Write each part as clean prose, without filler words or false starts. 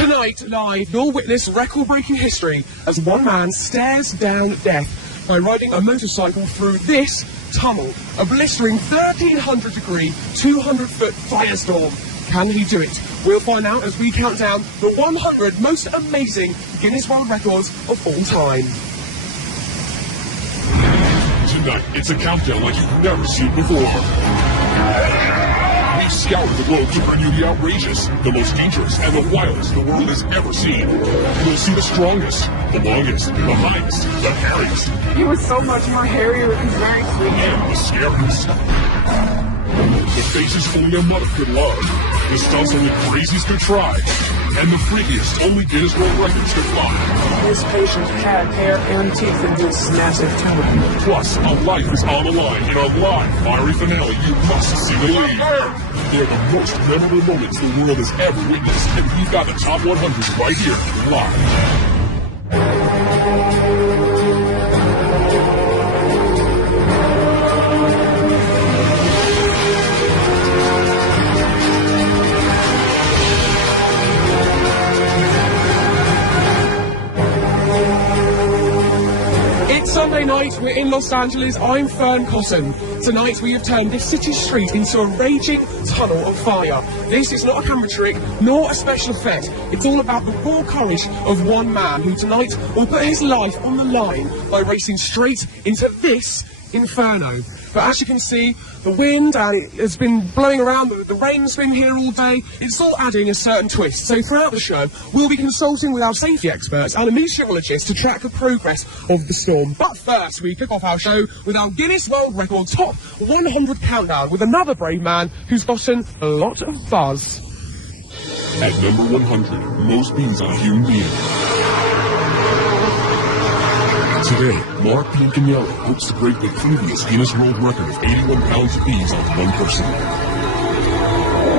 Tonight, live, you'll witness record-breaking history as one man stares down death by riding a motorcycle through this tunnel, a blistering 1,300-degree, 200-foot firestorm. Can he do it? We'll find out as we count down the 100 most amazing Guinness World Records of all time. Tonight, it's a countdown like you've never seen before. We've scoured the globe to bring you the outrageous, the most dangerous, and the wildest the world has ever seen. You'll see the strongest, the longest, the highest, the hairiest. He was so much more hairier and very sweet. And the scariest. The faces only a mother could love. The stunts only crazies could try. And the freakiest only Guinness World Records could fly. This patient had hair and teeth in this massive tumor. Plus, a life is on the line in our live fiery finale. You must see the lead. They're the most memorable moments the world has ever witnessed, and we've got the top 100 right here, live. It's Sunday night, we're in Los Angeles, I'm Fern Cotton. Tonight we have turned this city street into a raging tunnel of fire. This is not a camera trick, nor a special effect. It's all about the raw courage of one man who tonight will put his life on the line by racing straight into this inferno. But as you can see, the wind has been blowing around, the rain's been here all day, it's all adding a certain twist. So throughout the show, we'll be consulting with our safety experts and a meteorologist to track the progress of the storm. But first, we kick off our show with our Guinness World Record Top 100 Countdown with another brave man who's gotten a lot of buzz. At number 100, most bees on a human being. Today, Mark Piancanelli hopes to break the previous Guinness World Record of 81 pounds of bees onto one person.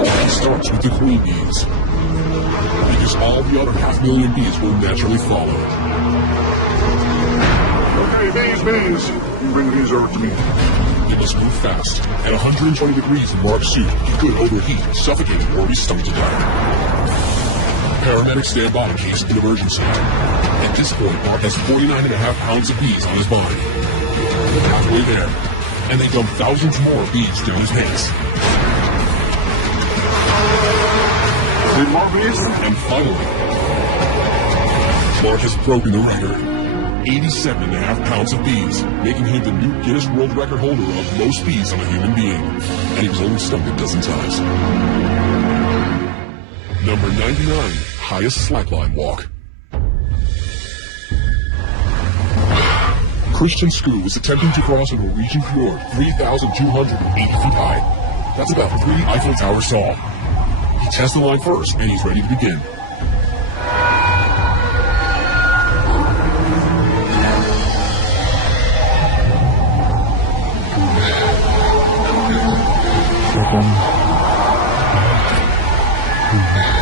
He starts with the queen bees, because all the other 500,000 bees will naturally follow. Okay, bees, bring the bees over to me. They must move fast. At 120 degrees in Mark's suit, he could overheat, suffocate, or be stung to death. Paramedics stand by in case of an emergency. At this point, Mark has 49.5 pounds of bees on his body. They're halfway there, and they dump thousands more bees down his pants. Need more bees? And finally, Mark has broken the record. 87.5 pounds of bees, making him the new Guinness World Record holder of most bees on a human being. And he was only stung a dozen times. Number 99, highest slackline walk. Christian Skoo was attempting to cross a Norwegian fjord 3,280 feet high. That's about 3 Eiffel Towers tall. He tests the line first, and he's ready to begin.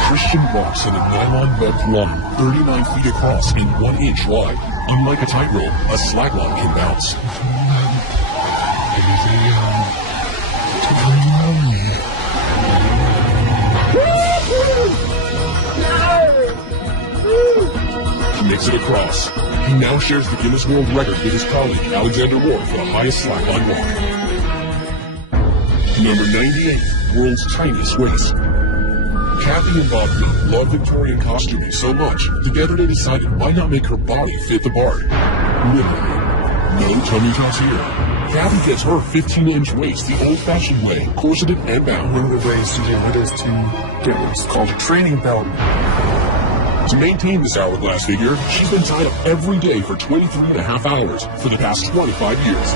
Christian walks in a nylon-webbed line, 39 feet across and 1 inch wide. Unlike a tightrope, a slackline can bounce. He makes it across. He now shares the Guinness World Record with his colleague Alexander Ward for the highest slackline walk. Number 98, world's tiniest waist. Kathy and Bob love Victorian costuming so much, together they decided why not make her body fit the part. Literally. No tummy tucks here. Kathy gets her 15-inch waist the old-fashioned way, corseted and bound. One of the ways to do it is to get what's called a training belt. To maintain this hourglass figure, she's been tied up every day for 23.5 hours for the past 25 years.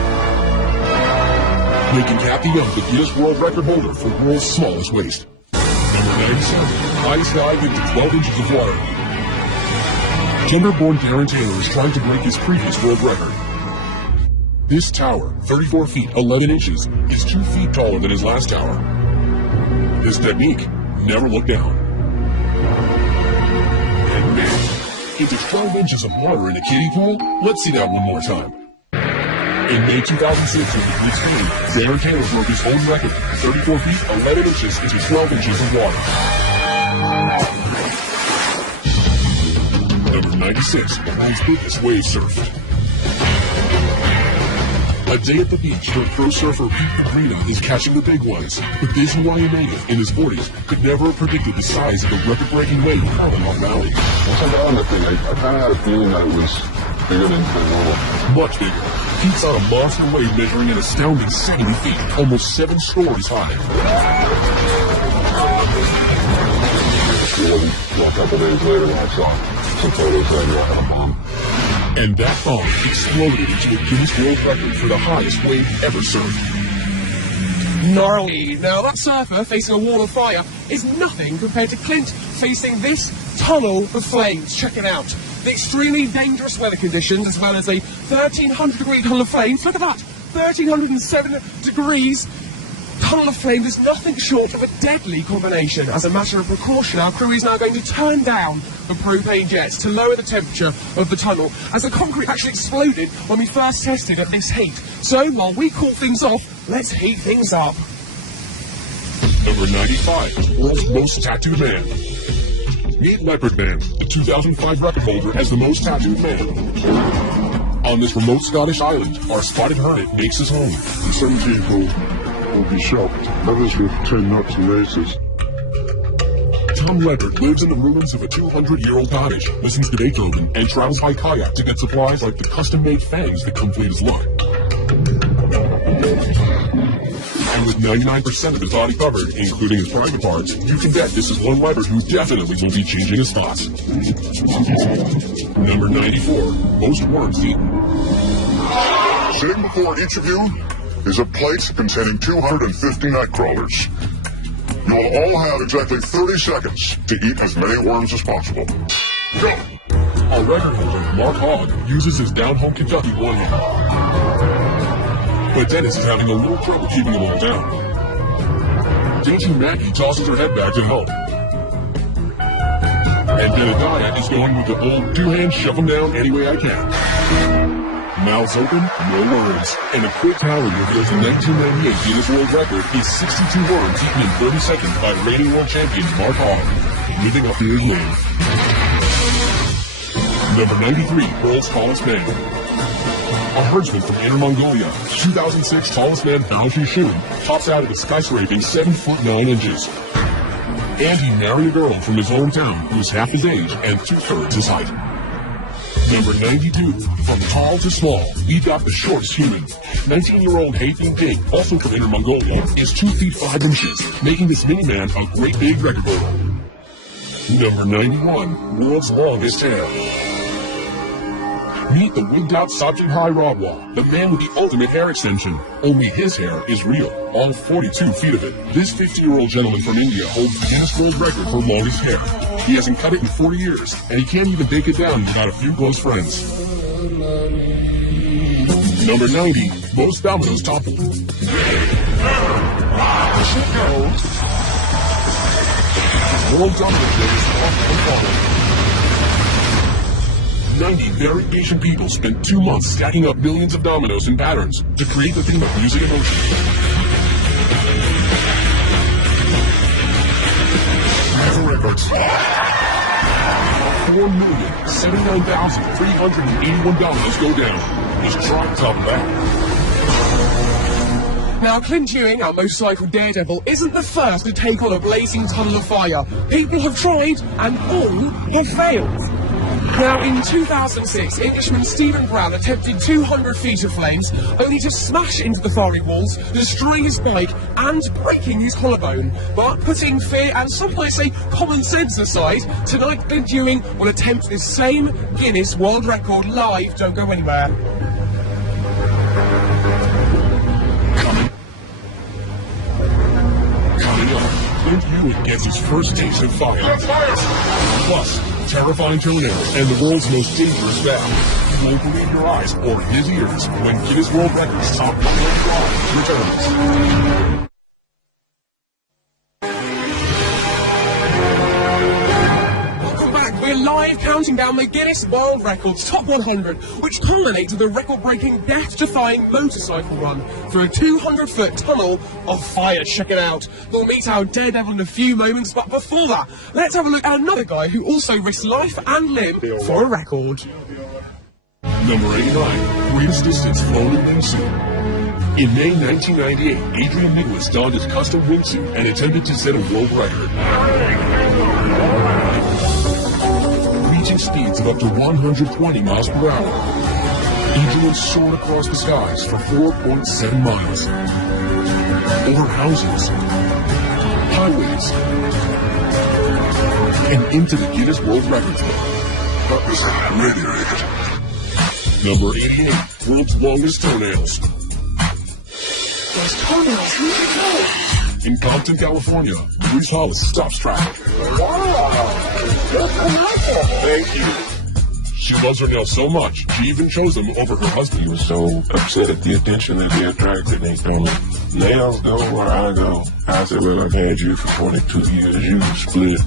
Making Kathy Young the Guinness World Record holder for the world's smallest waist. Number 97, highest dive into 12 inches of water. Gender-born Darren Taylor is trying to break his previous world record. This tower, 34 feet 11 inches, is 2 feet taller than his last tower. His technique, never look down. And man, into 12 inches of water in a kiddie pool? Let's see that one more time. In May 2006 in the Greek City, Darren Taylor broke his own record, 34 feet 11 inches into 12 inches of water. Number 96, world's biggest wave surf. A day at the beach where pro surfer Pete Sabrina is catching the big ones. But this Hawaiian native in his 40s could never have predicted the size of the record-breaking wave out in our valley. What's on the other thing? I kind of had a feeling that it was bigger than normal. Much bigger. Pete's on a monster wave measuring an astounding 70 feet, almost 7 stories high. A couple days later when I saw some photos that I had a bomb. And that bomb exploded into a Guinness World Record for the highest wave ever surfed. Gnarly. Now, that surfer facing a wall of fire is nothing compared to Clint facing this tunnel of flames. Check it out. The extremely dangerous weather conditions, as well as a 1,300-degree tunnel of flames. Look at that. 1,307 degrees. Tunnel of flame is nothing short of a deadly combination. As a matter of precaution, our crew is now going to turn down the propane jets to lower the temperature of the tunnel, as the concrete actually exploded when we first tested at this heat. So while we cool things off, let's heat things up. Number 95, world's most tattooed man. Meet Leopard Man, the 2005 record holder as the most tattooed man. On this remote Scottish island, our spotted hermit makes his home. Some people will be shocked. Others will turn nuts and races. Tom Leopard lives in the ruins of a 200-year-old cottage, listens to Beethoven, and travels by kayak to get supplies like the custom-made fangs that complete his look. And with 99% of his body covered, including his private parts, you can bet this is one Leopard who definitely will be changing his spots. Number 94, most worms eaten. Sitting before each of you is a plate containing 250 night crawlers. You will all have exactly 30 seconds to eat as many worms as possible. Go! Our record holder, Mark Hogg, uses his down-home Kentucky one hand. But Dennis is having a little trouble keeping them all down. Dainty Maggie tosses her head back to help. And Benediah is going with the old two-hand shove them down any way I can. Mouths open, no worms. And a quick tally reveals the 1998 Guinness World Record is 62 worms eaten in 30 seconds by reigning world champion Mark Hogg, living up to his name. Number 93, world's tallest man. A herdsman from Inner Mongolia, 2006 tallest man Bao Shishun, tops out at a skyscraping 7 foot 9 inches. And he married a girl from his hometown who is half his age and 2/3 his height. Number 92, from tall to small, we got the shortest human. 19-year-old Haithing Ping, also from Inner Mongolia, is 2 feet 5 inches, making this mini-man a great big record holder. Number 91, world's longest hair. Meet the wigged-out Sajid Hai Rawwa, the man with the ultimate hair extension. Only his hair is real, all 42 feet of it. This 50-year-old gentleman from India holds the Guinness World Record for longest hair. He hasn't cut it in 40 years, and he can't even take it down without a few close friends. Number 90, most dominoes toppled. World Domino Day is off and falling. 90 very patient people spent 2 months stacking up millions of dominoes in patterns to create the theme of music and motion. Records. $4,079,381 go down. Let's try to top that. Now, Clint Ewing, our motorcycle daredevil, isn't the first to take on a blazing tunnel of fire. People have tried, and all have failed. Now, in 2006, Englishman Stephen Brown attempted 200 feet of flames, only to smash into the fiery walls, destroying his bike and breaking his collarbone. But putting fear and some might say common sense aside, tonight Clint Ewing will attempt this same Guinness World Record live. Don't go anywhere. Coming up, Clint Ewing gets his first taste of fire. Plus, terrifying tornadoes and the world's most dangerous battle. You won't believe your eyes or his ears when Guinness World Records Top 100 returns. We're live counting down the Guinness World Records Top 100, which culminates with a record-breaking, death-defying motorcycle run through a 200-foot tunnel of fire. Check it out. We'll meet our daredevil in a few moments, but before that, let's have a look at another guy who also risked life and limb for a record. Number 89, greatest distance flown in wingsuit. In May 1998, Adrian Nicholas donned his custom wingsuit and attempted to set a world record. Reaching speeds of up to 120 miles per hour, Adrian soared across the skies for 4.7 miles. Over houses, highways, and into the Guinness World Records book. But this is really rigged. Number 88, world's longest toenails. Those toenails, who did know? In Compton, California, Bruce Hollis stops traffic. Thank you. She loves her nails so much, she even chose them over her husband. He was so upset at the attention that they attracted. They told him, nails go where I go. I said, well, I've had you for 22 years. You split.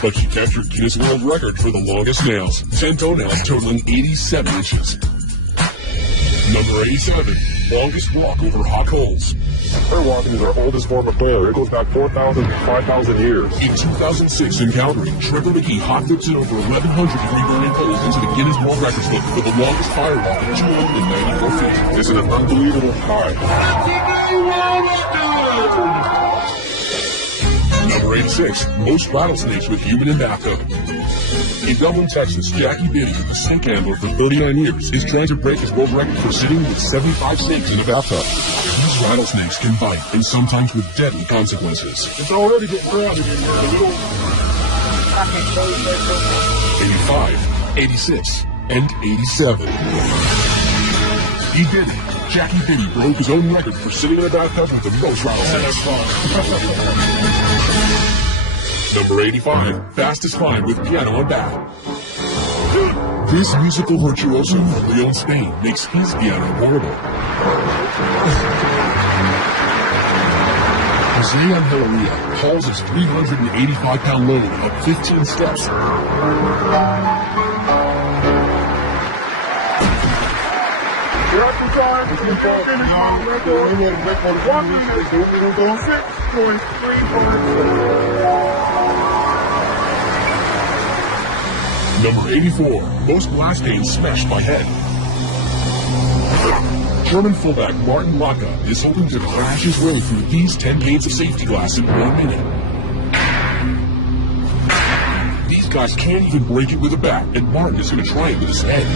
But she captured Guinness World Record for the longest nails, 10 toenails totaling 87 inches. Number 87, longest walk over hot coals. Prayer walking is our oldest form of prayer. It goes back 4,000 to 5,000 years. In 2006 in Calgary, Trevor McGee hot flips it over 1,100 degree burning coals into the Guinness World Records book for the longest fire walk of 294 feet. It's an unbelievable high. Number 86, most rattlesnakes with human in bathtub. In Dublin, Texas, Jackie Biddy, a snake handler for 39 years, is trying to break his world record for sitting with 75 snakes in a bathtub. These rattlesnakes can bite, and sometimes with deadly consequences. It's already getting crowded in here. 85, 86, and 87. He did it. Jackie Biddy broke his own record for sitting in a bathtub with the most rattlesnakes. Number 85, fastest climb with piano and bow. This musical virtuoso from Leon, Spain, makes his piano portable. Jose Angeleria hauls his 385-pound load up 15 steps. Number 84, most glass panes smashed by head. German fullback Martin Laka is hoping to crash his way through these 10 panes of safety glass in 1 minute. These guys can't even break it with a bat, and Martin is going to try it with his head.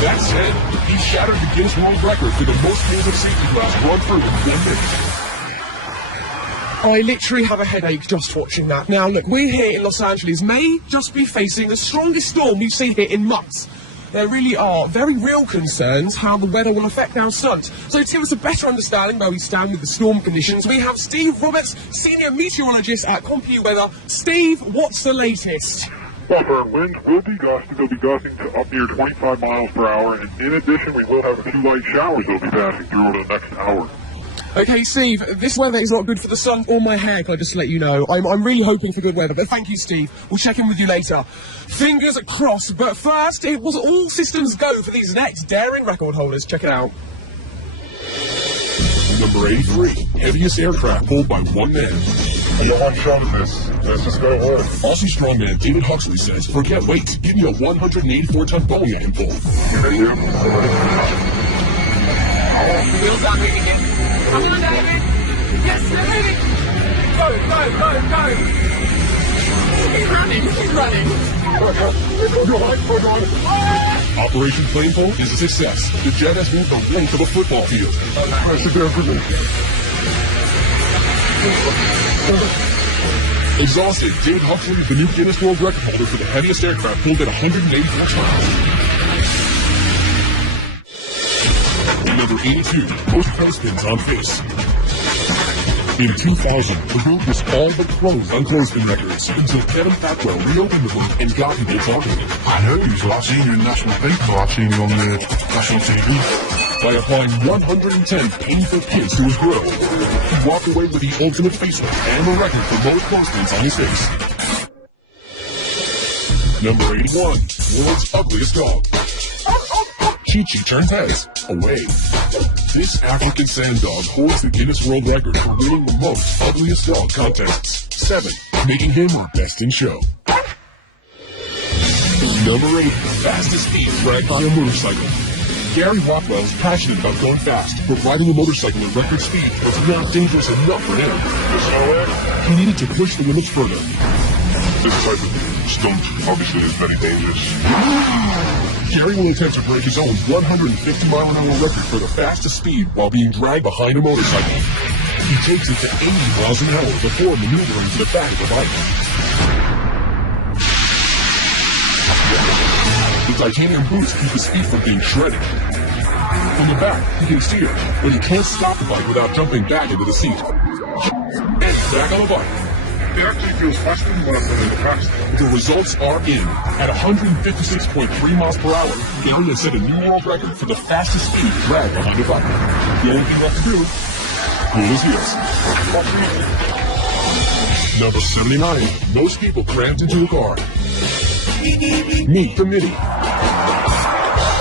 That's it. He shattered the Guinness World Record for the most panes of safety glass run through in 1 minute. I literally have a headache just watching that. Now look, we're here in Los Angeles, may just be facing the strongest storm we've seen here in months. There really are very real concerns how the weather will affect our stunt. So to give us a better understanding where we stand with the storm conditions, we have Steve Roberts, Senior Meteorologist at CompuWeather. Steve, what's the latest? Well, our winds will be gusting. They'll be gusting to up near 25 miles per hour. And in addition, we will have a few light showers that'll be passing through over the next hour. Okay, Steve, this weather is not good for the sun or my hair, can I just let you know. I'm really hoping for good weather, but thank you, Steve. We'll check in with you later. Fingers crossed, but first, it was all systems go for these next daring record holders. Check it out. Number 83, heaviest aircraft pulled by one man. I don't want to show this. Let's just go home. Aussie strongman David Huxley says, forget weight, give me a 184-ton Boeing I can pull. Wheels on, baby. Come on, David. Yes, baby. Go. He's running. Operation Plainbolt is a success. The jet has moved the length of a football field. Exhausted, David Huxley is the new Guinness World Record holder for the heaviest aircraft pulled at 184 tons. Number 82, most clothespins on face. In 2000, the booth was all but closed on clothespin records until Kevin Fatwell reopened the booth and got people talking. I know you. I've seen you in national paper. I've seen you on the national TV. By applying 110 painful pins to his grill, he walked away with the ultimate facelift and the record for most clothespins on his face. Number 81, world's ugliest dog. Chi-Chi turns heads away. This African sand dog holds the Guinness World Record for winning the most ugliest dog contests, 7, making him her best in show. Number 8, fastest speed dragged by a motorcycle. Gary Rockwell is passionate about going fast, but riding a motorcycle at record speed was not dangerous enough for him. He needed to push the limits further. This type of stunt obviously is very dangerous. Gary will attempt to break his own 150-mile-an-hour record for the fastest speed while being dragged behind a motorcycle. He takes it to 80 miles an hour before maneuvering to the back of the bike. The titanium boots keep his feet from being shredded. From the back, he can steer, but he can't stop the bike without jumping back into the seat. And back on the bike. It actually feels faster than what I've done in the past. The results are in. At 156.3 miles per hour, Gary has set a new world record for the fastest speed dragged behind a bike. The only thing left to do, cool his heels. Number 79, most people crammed into a car. Meet the Mini.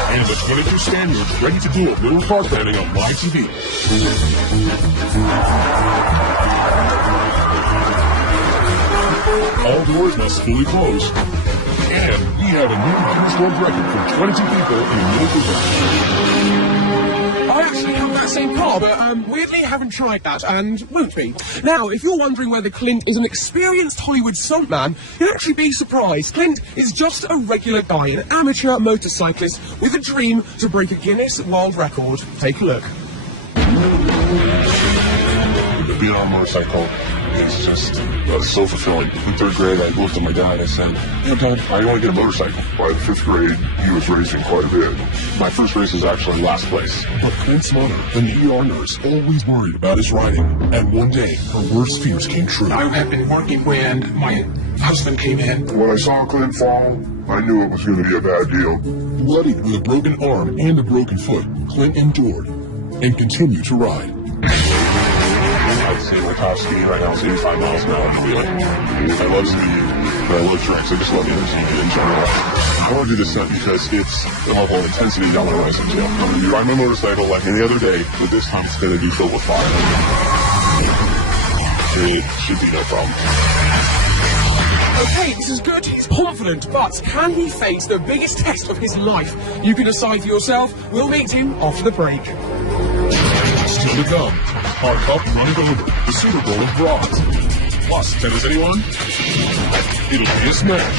And the 22 Spaniards ready to do a little car cramming on live TV. All doors must fully close. And we have a new Guinness World Record for 22 people in a local car. I actually have that same car, but weirdly haven't tried that and won't be. Now, if you're wondering whether Clint is an experienced Hollywood stuntman, you'd actually be surprised. Clint is just a regular guy, an amateur motorcyclist with a dream to break a Guinness World Record. Take a look. Being on a motorcycle is just so fulfilling. In 3rd grade, I looked at my dad and I said, "You know, Dad, I want to get a motorcycle." By the 5th grade, he was racing quite a bit. My first race was actually last place. But Clint's mother, an ER nurse, always worried about his riding. And one day, her worst fears came true. I have been working when my husband came in. When I saw Clint fall, I knew it was going to be a bad deal. Bloodied with a broken arm and a broken foot, Clint endured and continued to ride. I'd say my top speed right now is 85 miles an hour. I love speed, but I love tricks. I just love energy in general. I want to do this stunt because it's the level of intensity that I want to rise into. I'm going to be riding my motorcycle like any other day, but this time it's going to be filled with fire. It should be no problem. Okay, this is good, he's confident, but can he face the biggest test of his life? You can decide for yourself. We'll meet him after the break. Still to come, our cup running over, the Super Bowl of Bras. Plus, tennis anyone? It'll be a smash.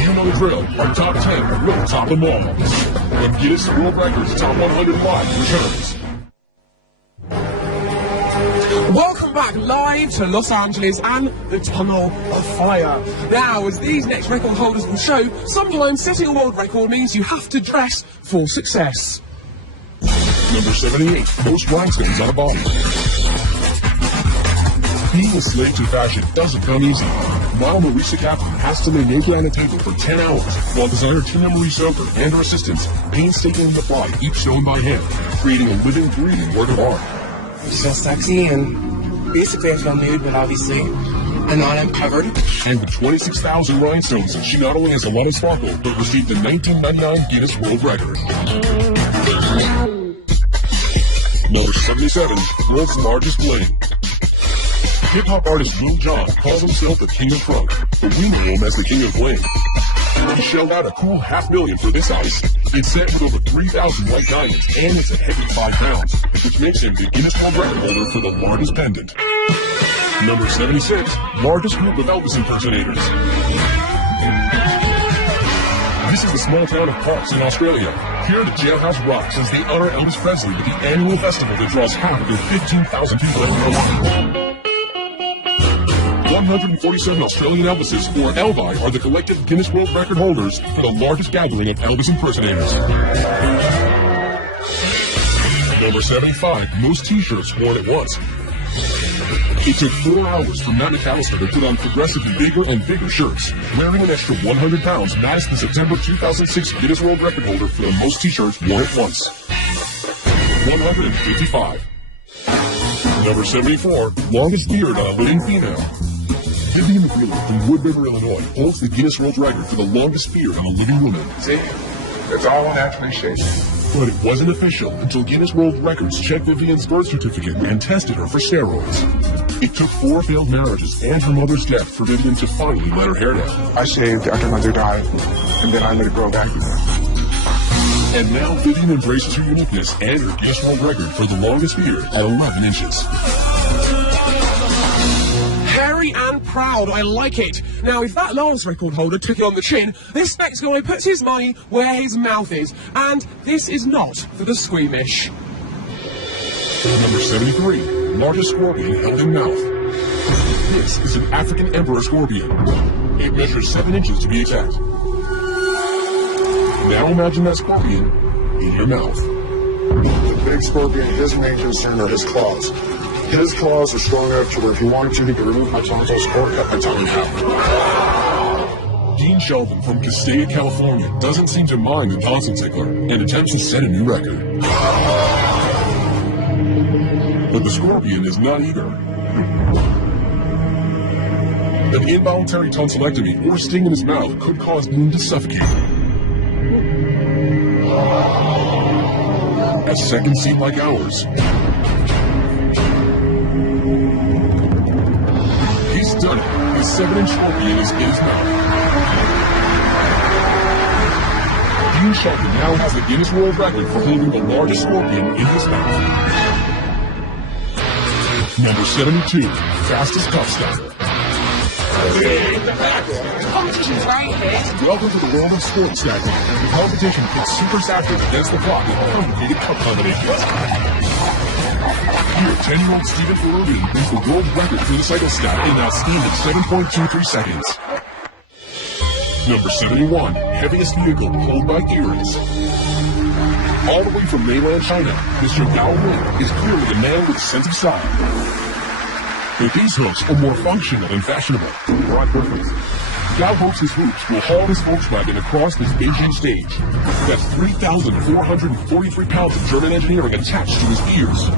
You know the drill, our top 10 will top them all. When Guinness World Records Top 100 Live returns. Welcome back live to Los Angeles and the Tunnel of Fire. Now, as these next record holders will show, sometimes setting a world record means you have to dress for success. Number 78, most rhinestones on a body. Being a slave to fashion doesn't come easy. Now Marisa Kaplan has to lay naked on a table for 10 hours, while designer Tina Marie Soper and her assistants painstakingly apply each stone by hand, creating a living, breathing work of art. It's so sexy and basically I feel nude, but obviously I'm not uncovered. And with 26,000 rhinestones, she not only has a lot of sparkle, but received the 1999 Guinness World Record. Number 77, world's largest bling. Hip-hop artist Lil Jon calls himself the King of Funk, but we know him as the King of Bling. He shelled out a cool $500,000 for this ice. It's set with over 3,000 white diamonds, and it's a heavy 5 pounds, which makes him the Guinness World Record holder for the largest pendant. Number 76, largest group of Elvis impersonators. This is the small town of Parks in Australia. Here, the jailhouse rocks as they honor Elvis Presley with the annual festival that draws half of their 15,000 people every month. 147 Australian Elvises, or Elvi, are the collective Guinness World Record holders for the largest gathering of Elvis impersonators. Number 75, most t-shirts worn at once. It took 4 hours for Matt McAllister to put on progressively bigger and bigger shirts, wearing an extra 100 pounds. Matt is the September 2006 Guinness World Record holder for the most t-shirts worn at once. 155. Number 74, longest beard on a living female. Vivian McWheeler from Wood River, Illinois, holds the Guinness World Record for the longest beard on a living woman. See? It's all a natural shape. But it wasn't official until Guinness World Records checked Vivian's birth certificate and tested her for steroids. It took 4 failed marriages and her mother's death for Vivian to finally let her hair down. I shaved after mother died, and then I let it grow back again. And now Vivian embraces her uniqueness and her Guinness World Record for the longest beard at 11 inches. Hairy and proud, I like it. Now, if that last record holder took it on the chin, this Specs guy puts his money where his mouth is. And this is not for the squeamish. Number 73, largest scorpion held in mouth. This is an African emperor scorpion. It measures 7 inches to be exact. Now imagine that scorpion in your mouth. The big scorpion, his main concern are his claws. His claws are strong enough to where if he wanted to, he could remove my tonsils or cut my tongue in half. Dean Sheldon from Castaic, California doesn't seem to mind the tonsil tickler and attempts to set a new record. But the scorpion is not eager. An involuntary tonsillectomy or sting in his mouth could cause Dean to suffocate. As seconds seem like hours. He's done it. His 7-inch scorpion is in his mouth. Dean Sheldon now has the Guinness World Record for holding the largest scorpion in his mouth. Number 72, fastest cup stopper. Welcome to the world of sport stacking. The competition pits super stackers against the clock with complicated cup combinations. Here, 10-year-old Stephen Ferrodian brings the world record for the cycle stack in an outstanding 7.23 seconds. Number 71, heaviest vehicle pulled by earrings. All the way from mainland China, Mr. Gao Wing is clearly a man with a sense of style. But these hooks are more functional than fashionable. Broad purpose. Gao hopes his hoops will haul his Volkswagen across this Beijing stage. That's 3,443 pounds of German engineering attached to his ears.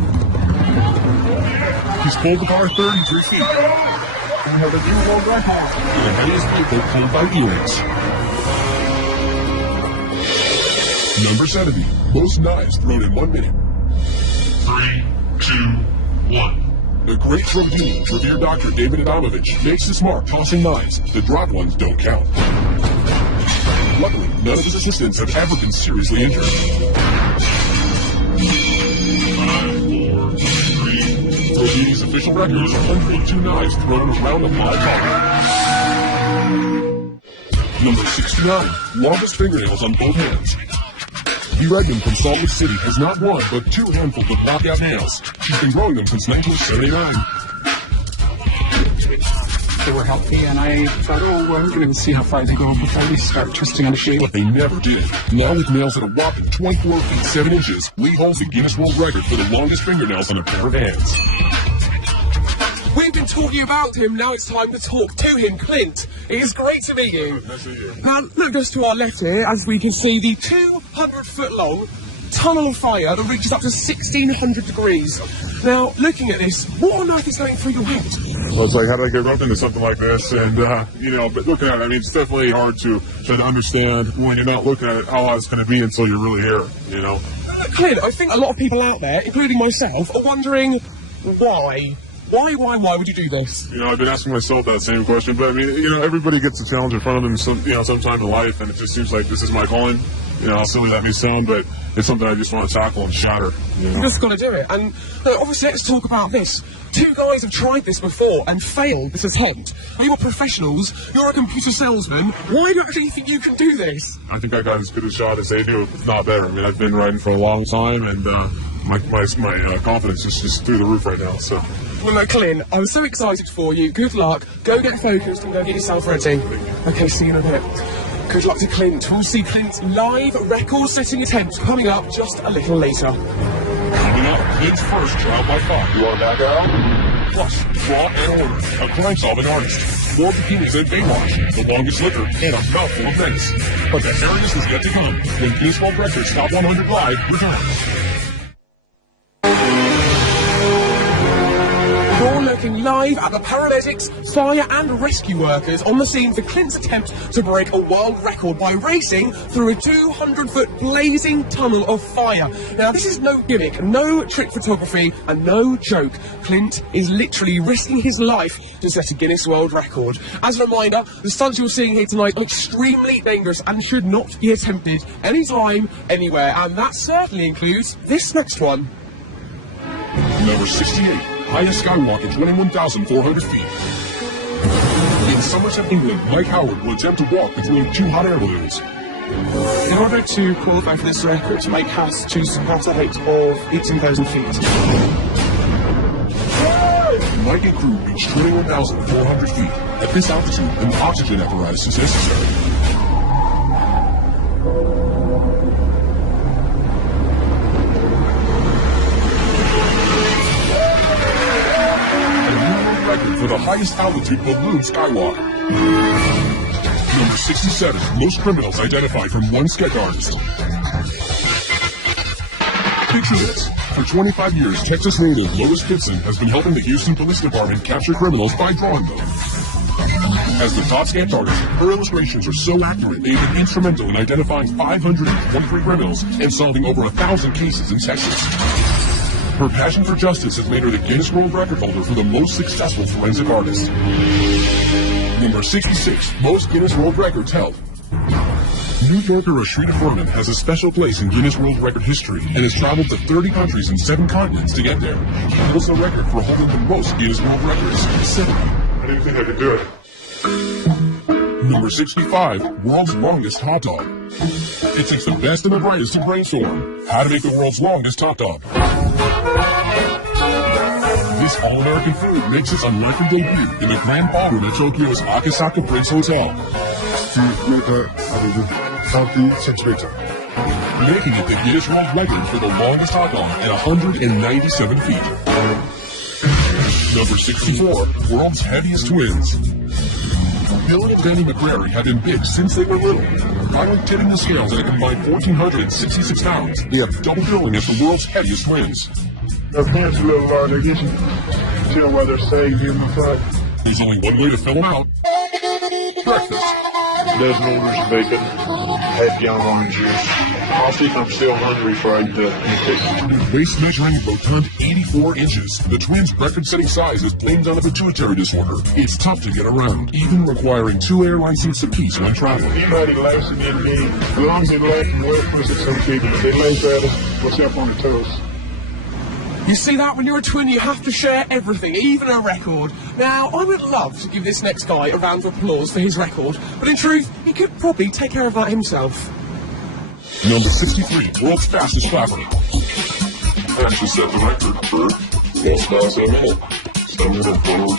He's pulled the car 33 feet. We have a new world record for the heaviest vehicle pulled by earrings. Number 70, most knives thrown in 1 minute. 3, 2, 1. The great Drogini, revered Dr. David Adamovich, makes his mark tossing knives. The dropped ones don't count. Luckily, none of his assistants have ever been seriously injured. 5, 4, 3. Drogini's official record is 102 knives thrown around a live target. Number 69, longest fingernails on both hands. The Redmond from Salt Lake City has not one, but 2 handfuls of knockout nails. She's been growing them since 1979. They were healthy, and I thought, oh, well, I'm going to see how far they go before we start twisting on the shape. But they never did. Now with nails at a whopping 24 feet 7 inches, Lee holds the Guinness World Record for the longest fingernails on a pair of hands. We've been talking about him, now it's time to talk to him. Clint, it is great to meet you. Nice to meet you. Now, look just to our left here, as we can see the 200-foot-long tunnel of fire that reaches up to 1,600 degrees. Now, looking at this, what on earth is going through your head? Well, it's like, how did I get roped into something like this? And, but looking at it, I mean, it's definitely hard to try to understand when you're not looking at it how it's going to be until you're really here, you know? Look, Clint, I think a lot of people out there, including myself, are wondering why. Why would you do this? You know, I've been asking myself that same question, but I mean, you know, everybody gets a challenge in front of them sometime in life, and it just seems like this is my calling. You know, how silly that may sound, but it's something I just want to tackle and shatter. You know? You just got to do it. And look, obviously, let's talk about this. 2 guys have tried this before and failed this attempt. We were professionals. You're a computer salesman. Why do you actually think you can do this? I think I got as good a shot as they do, if not better. I mean, I've been riding for a long time, and my confidence is just through the roof right now. So. Well, no, Clint, I'm so excited for you. Good luck. Go get focused and go get yourself ready. Okay, see you in a bit. Good luck to Clint. We'll see Clint's live record-setting attempt coming up just a little later. Coming up, Clint's first trial by fire. You want to back out? Plus, Raw and Order, a crime-solving artist, more bikinis than Baywatch, the longest liquor, and a mouthful of Venice. But the hairiest is yet to come when Guinness World Records Top 100 Live returns. You're looking live at the paramedics, fire and rescue workers on the scene for Clint's attempt to break a world record by racing through a 200-foot blazing tunnel of fire. Now, this is no gimmick, no trick photography, and no joke. Clint is literally risking his life to set a Guinness World Record. As a reminder, the stunts you're seeing here tonight are extremely dangerous and should not be attempted anytime, anywhere, and that certainly includes this next one. Number 68, highest skywalk at 21,400 feet. In Somerset, England, Mike Howard will attempt to walk between two hot air balloons. In order to qualify for this record, Mike has to surpass a height of 18,000 feet. Mike and crew reach 21,400 feet. At this altitude, an oxygen apparatus is necessary. Record for the highest altitude balloon skywalk. Number 67, most criminals identified from one sketch artist. Picture this. For 25 years, Texas native Lois Gibson has been helping the Houston Police Department capture criminals by drawing them. As the top sketch artist, her illustrations are so accurate they've been instrumental in identifying 523 criminals and solving over 1,000 cases in Texas. Her passion for justice has made her the Guinness World Record holder for the most successful forensic artist. Number 66, most Guinness World Records held. New Yorker Ashrita Furman has a special place in Guinness World Record history and has traveled to 30 countries and 7 continents to get there. He holds the record for holding the most Guinness World Records, 70. I didn't think I could do it. Number 65, world's longest hot dog. It takes the best and the brightest to brainstorm how to make the world's longest hot dog. This all-American food makes its unlikely debut in the Grand Ballroom at Tokyo's Akasaka Prince Hotel. Making it the Guinness World Record for the longest hot dog at 197 feet. Number 64, world's heaviest twins. Bill and Danny McCrary have been big since they were little. Finally tipping the scales at a combined 1,466 pounds, they have double billing as the world's heaviest twins. Their pants a little large, I guess you can tell why they're saying here in the front. There's only one way to fill them out. Breakfast. Dozen orders of bacon, half-gallon orange juice. I'll see if I'm still hungry before I eat that. Waist measuring a rotund 84 inches. The twins' record-setting size is blamed on a pituitary disorder. It's tough to get around, even requiring 2 airline seats apiece when traveling. Anybody laughs at me, as long as they laugh and well, push it some people. If they laugh at us, we'll step on their toes. You see that? When you're a twin, you have to share everything, even a record. Now, I would love to give this next guy a round of applause for his record, but in truth, he could probably take care of that himself. Number 63, world's fastest clapper. That should set the record for most miles in a minute. 7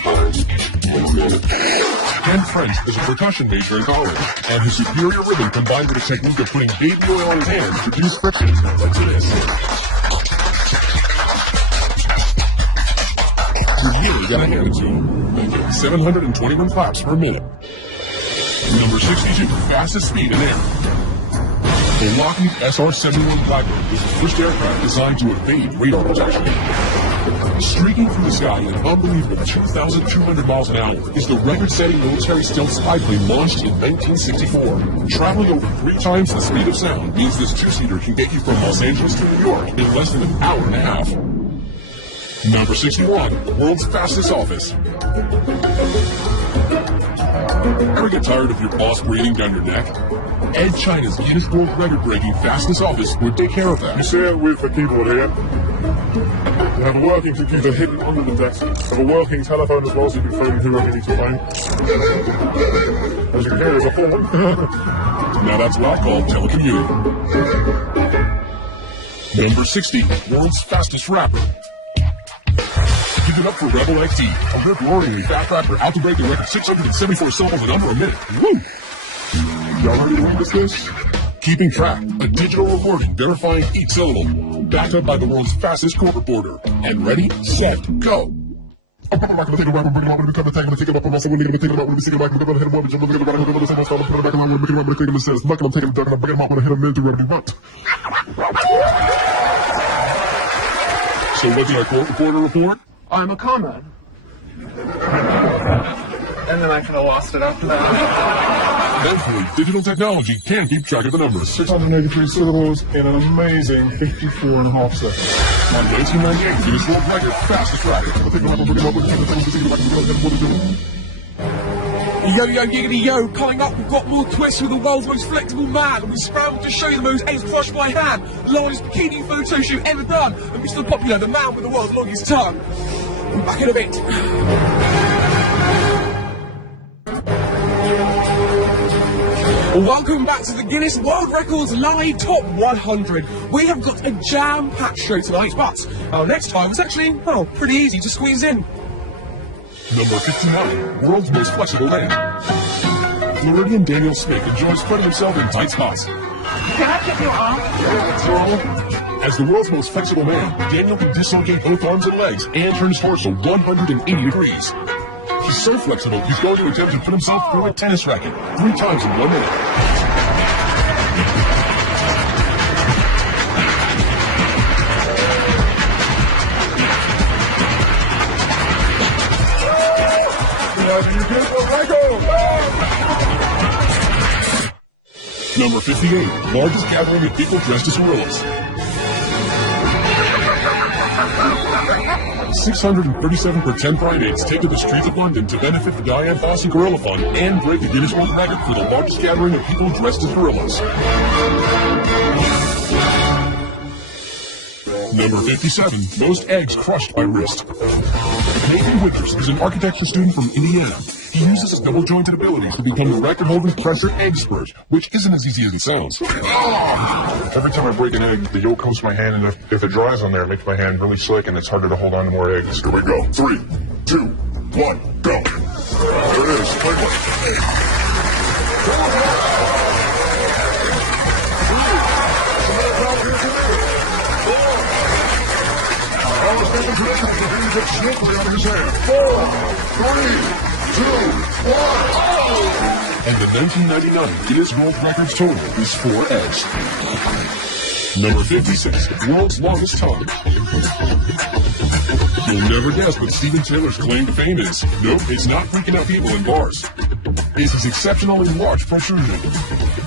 times in a minute. Ken French is a percussion major in college, and his superior rhythm combined with a technique of putting baby oil on his hands to reduce friction led to this. You really gotta hand it to him. 721 claps per minute. Number 62, fastest speed in air. The Lockheed SR-71 Blackbird was the first aircraft designed to evade radar protection. Streaking through the sky at an unbelievable 2,200 miles an hour is the record-setting military stealth spy plane launched in 1964. Traveling over 3 times the speed of sound means this 2-seater can get you from Los Angeles to New York in less than an hour and a half. Number 61, world's fastest office. Ever get tired of your boss breathing down your neck? Ed China's Guinness World Record-breaking fastest office would take care of that. You sit with the keyboard here. You have a working computer hidden under the desk. You have a working telephone as well, so you can phone whoever you need to phone. As you can hear, there's a phone. Now that's what I call telecommuting. Number 60, world's fastest rapper. Give it up for Rebel XD, a rip-roaringly fast rapper out to break the record 674 syllables in under a minute. Woo! Y'all ready to witness this? Keeping track, a digital recording verifying each syllable, backed up by the world's fastest court reporter. And ready, set, go! So what did our court reporter report? I'm a comrade. And then I kind of lost it after that. Thankfully, digital technology can keep track of the numbers. 683 syllables in an amazing 54 and a half seconds. On 1998, Guinness World Record fastest rider. Yo, yo, giggity, yo, coming up, we've got more twists with the world's most flexible man, and we scrambled to show you the most eggs crushed by hand, longest bikini photo shoot ever done, and Mr. Popular, the man with the world's longest tongue. I'm back in a bit. Welcome back to the Guinness World Records Live Top 100. We have got a jam-packed show tonight, but our next time was actually, well, pretty easy to squeeze in. Number 59, world's most flexible man. Floridian Daniel Smith enjoys putting himself in tight spots. Can I tip your arm? As the world's most flexible man, Daniel can dislocate both arms and legs and turn his torso 180 degrees. He's so flexible, he's going to attempt to put himself through a tennis racket 3 times in 1 minute. Number 58, largest gathering of people dressed as gorillas. 637 pretend primates take to the streets of London to benefit the Diane Fossey Gorilla Fund and break the Guinness World Record for the largest gathering of people dressed as gorillas. Number 57, most eggs crushed by wrist. Nathan Winters is an architecture student from Indiana. He uses his double-jointed abilities to become the record-holding pressure egg spurt, which isn't as easy as it sounds. Every time I break an egg, the yolk coats my hand, and if it dries on there, it makes my hand really slick, and it's harder to hold on to more eggs. Here we go. 3, 2, 1, go. There it is. Play. Slippery out of his hand. 4, 3, 2, 1. And the 1999 Guinness World Records total is 4 eggs. Number 56, world's longest tongue. You'll never guess what Steven Taylor's claim to fame is. Nope, it's not freaking out people in bars. It's his exceptionally large protrusion.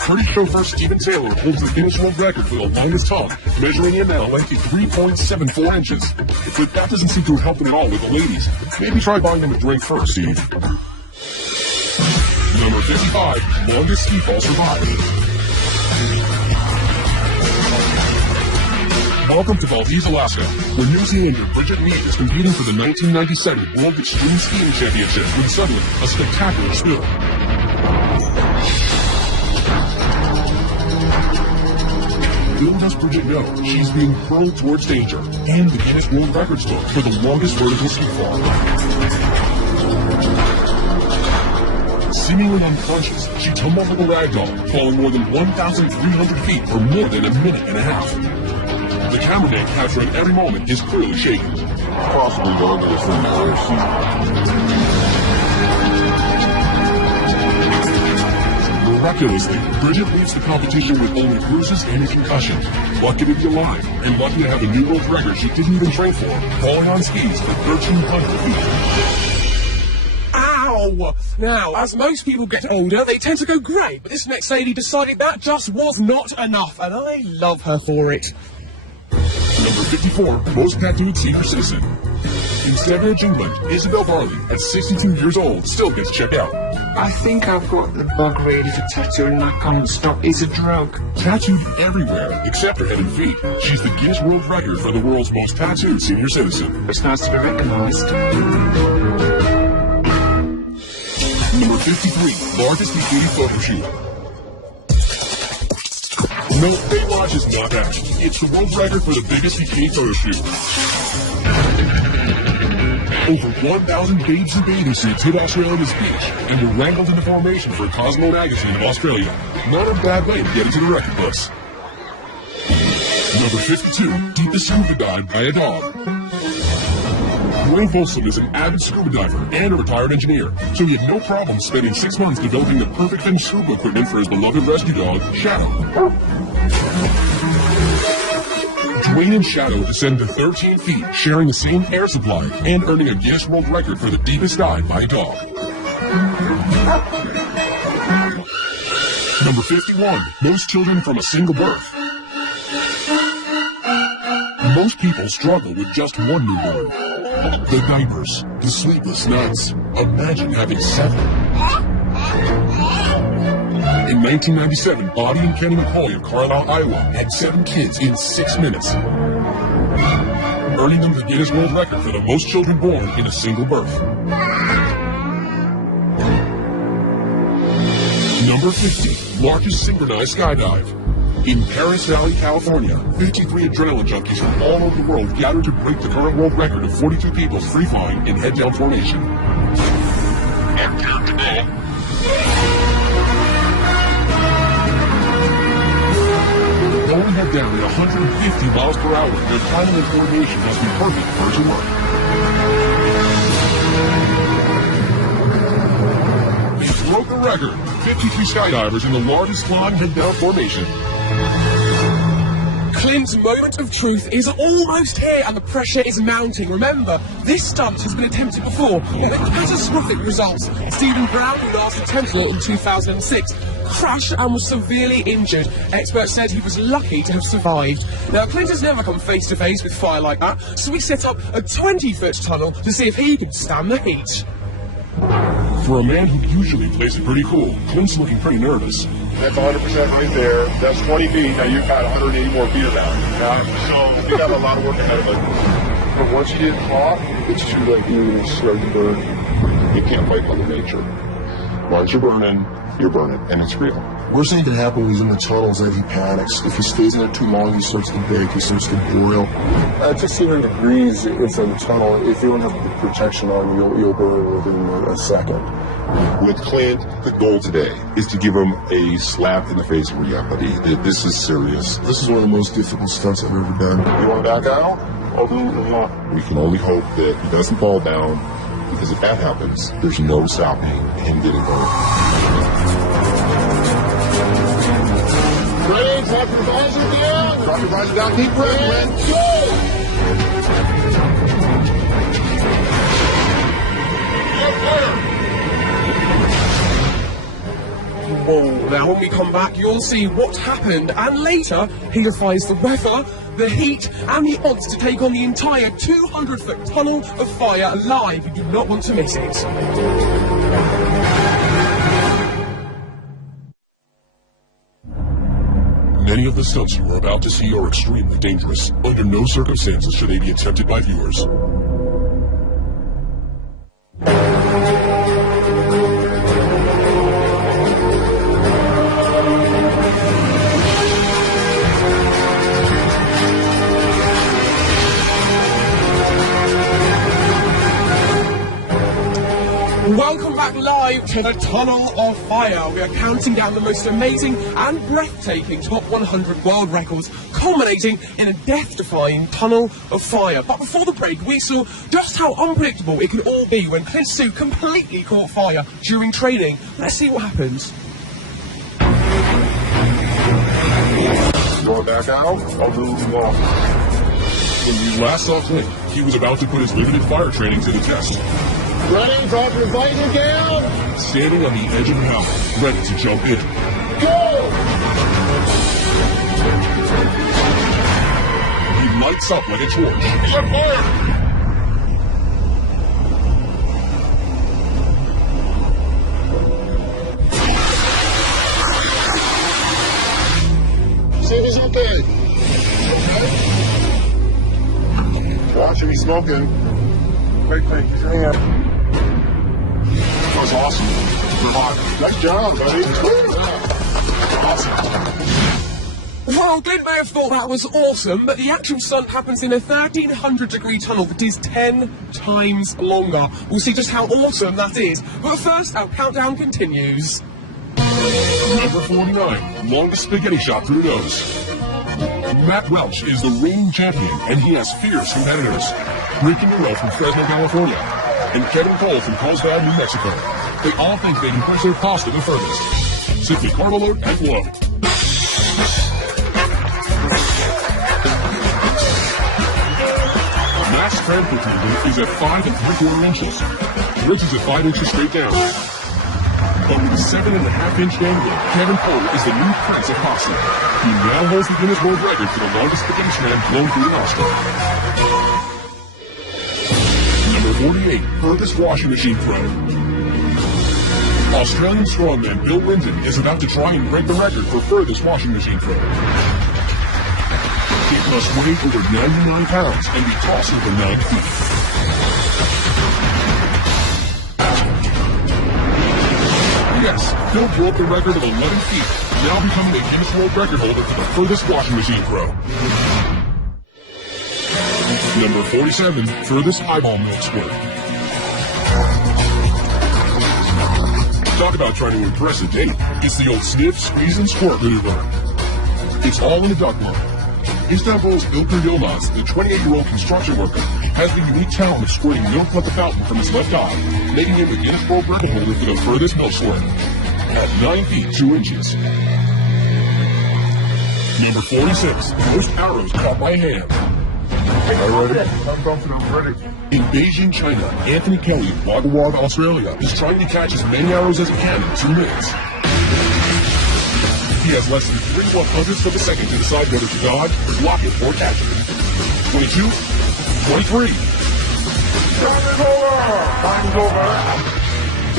British chauffeur Steven Taylor holds the Guinness World Record for the longest tongue, measuring in at a length of 3.74 inches. But that doesn't seem to have helped him at all with the ladies. Maybe try buying them a drink first, Steve. Number 55, longest ski fall survived. Welcome to Valdez, Alaska, where New Zealander Bridget Mead is competing for the 1997 World Extreme Skiing Championship with suddenly a spectacular spill. Little does Bridget know, she's being hurled towards danger and the Guinness World Records book for the longest vertical ski fall. Seemingly unconscious, she tumbled like a ragdoll, falling more than 1,300 feet for more than a minute and a half. The cameraman capturing every moment is clearly shaking. Possibly the ugliest thing I've ever seen. Miraculously, Bridget leaves the competition with only bruises and a concussion. Lucky to be alive, and lucky to have a new world record she didn't even train for, falling on skis for 1,300 feet. Ow! Now, as most people get older, they tend to go grey, but this next lady decided that just was not enough, and I love her for it. Number 54, most tattooed senior citizen. In Stevenage, England, Isabel Varley, at 62 years old, still gets checked out. I think I've got the bug ready for tattooing and I can't stop. It's a drug. Tattooed everywhere, except her head and feet. She's the Guinness World Record for the world's most tattooed senior citizen. It's nice to be recognised. Number 53, largest bikini photo shoot. No, Baywatch is not that. It's the world record for the biggest bikini photo shoot. Over 1,000 babes in bathing suits hit Australia's beach and were wrangled into formation for Cosmo magazine of Australia. Not a bad way to get into the record books. Number 52, deepest scuba dive by a dog. Dwayne Folsom is an avid scuba diver and a retired engineer, so he had no problem spending 6 months developing the perfect fin scuba equipment for his beloved rescue dog, Shadow. Dwayne and Shadow descend to 13 feet, sharing the same air supply and earning a Guinness World Record for the deepest dive by a dog. Number 51, most children from a single birth. Most people struggle with just one newborn. The diapers, the sleepless nights. Imagine having 7. In 1997, Bobby and Kenny McCoy of Carlisle, Iowa had 7 kids in 6 minutes, earning them the Guinness World Record for the most children born in a single birth. Number 50, largest synchronized skydive. In Paris Valley, California, 53 adrenaline junkies from all over the world gathered to break the current world record of 42 people free-flying in head-down formation. And count today. Going head down at 150 miles per hour, their timing and coordination must be perfect for it to work. They broke the record. 53 skydivers in the largest flying head-down formation. Clint's moment of truth is almost here and the pressure is mounting. Remember, this stunt has been attempted before, but with catastrophic results. Stephen Brown, who last attempted it in 2006, crashed and was severely injured. Experts said he was lucky to have survived. Now, Clint has never come face to face with fire like that, so we set up a 20-foot tunnel to see if he can stand the heat. For a man who usually plays it pretty cool, Clint's looking pretty nervous. That's 100% right there. That's 20 feet. Now you've got 180 more feet of that. So we got a lot of work ahead of us. But once you get caught, it's too late. You're going to start to burn. You can't fight Mother Nature. Once you're burning, and it's real. Worst thing that can happen when he's in the tunnel is that he panics. If he stays in there too long, he starts to bake, he starts to boil. At 600 degrees inside the tunnel, if you don't have the protection on, you'll burn within a second. With Clint, the goal today is to give him a slap in the face of reality. That this is serious. This is one of the most difficult stunts I've ever done. You want to back out? We can only hope that he doesn't fall down, because if that happens, there's no stopping him getting going. Ready? Drop your visor down. Drop your visor down. Deep breath. And go! Whoa. Now, when we come back, you'll see what happened, and later, he defies the weather, the heat, and the odds to take on the entire 200-foot tunnel of fire live. You do not want to miss it. Many of the stunts you are about to see are extremely dangerous. Under no circumstances should they be attempted by viewers. Welcome back live to the Tunnel of Fire. We are counting down the most amazing and breathtaking top 100 world records, culminating in a death-defying Tunnel of Fire. But before the break, we saw just how unpredictable it could all be when Clint's suit completely caught fire during training. Let's see what happens. Going back out? I'll do more. When we last saw Clint, he was about to put his limited fire training to the test. Ready? Drop your visor down. Standing on the edge of the tower, ready to jump in. Go! He lights up like a torch. He's on fire! See if he's okay. Watch him, he's smoking. Wait, keep your hand. That was awesome. Nice job, buddy. Awesome. Well, Clint may have thought that was awesome, but the actual stunt happens in a 1,300-degree tunnel that is 10 times longer. We'll see just how awesome that is. But first, our countdown continues. Number 49, longest spaghetti shot through the nose. Matt Welch is the reigning champion, and he has fierce competitors. Ricky Nero from Fresno, California, and Kevin Cole from Carlsbad, New Mexico. They all think they can push their cost to the furthest. Simply carb alert and glow. Max transfer table is at 5 3/4 inches. Rich is at 5 inches straight down. But with a 7.5-inch dangling, Kevin Cole is the new prince of Posse. He now holds the Guinness World Record for the longest spaghetti strand blown through the nostril. Number 48, furthest washing machine throw. Australian strongman Bill Linden is about to try and break the record for furthest washing machine throw. It must weigh over 99 pounds and be tossed over 9 feet. Yes, Bill broke the record of 11 feet, now becoming a Guinness World Record holder for the furthest washing machine throw. Number 47, furthest eyeball milk squirt. Talk about trying to impress a date. It's the old sniff, squeeze, and squirt maneuver. It's all in the duck line. Istanbul's Ilker Yilmaz, the 28-year-old construction worker, has the unique talent of squirting milk like a fountain from his left eye, making him the Guinness World Record holder for the furthest milk squirt, at 9 feet 2 inches. Number 46, most arrows caught by hand. I'm confident, I'm ready. In Beijing, China, Anthony Kelly of Wagga Wagga, Australia, is trying to catch as many arrows as he can in 2 minutes. He has less than 3/100ths of a second to decide whether to dodge, block it, or catch it. 22, 23. Time's over.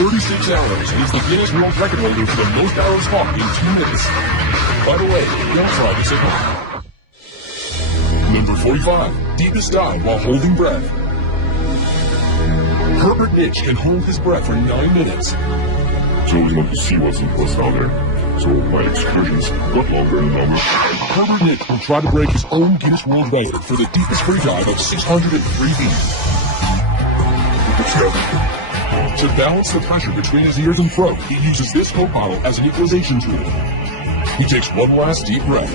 36 arrows is the Guinness World Record holder for the most arrows caught in 2 minutes. By the way, don't try this at home. Number 45, deepest dive while holding breath. Herbert Nitch can hold his breath for 9 minutes. It's always love to see what's out there. So my excursions got longer and longer. Herbert Nitch will try to break his own Guinness World Record for the deepest free dive of 603 feet. To balance the pressure between his ears and throat, he uses this Coke bottle as an equalization tool. He takes one last deep breath.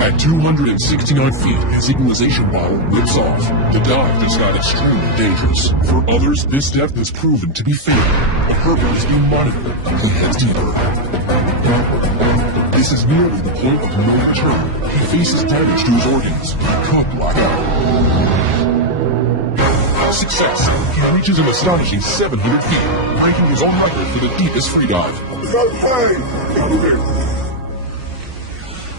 At 269 feet, his equalization bottle rips off. The dive just got extremely dangerous. For others, this depth is proven to be fatal. But Herbert is being monitored. He heads deeper. This is nearly the point of no return. He faces damage to his organs. He could black out. Success. He reaches an astonishing 700 feet, breaking his own record for the deepest free dive.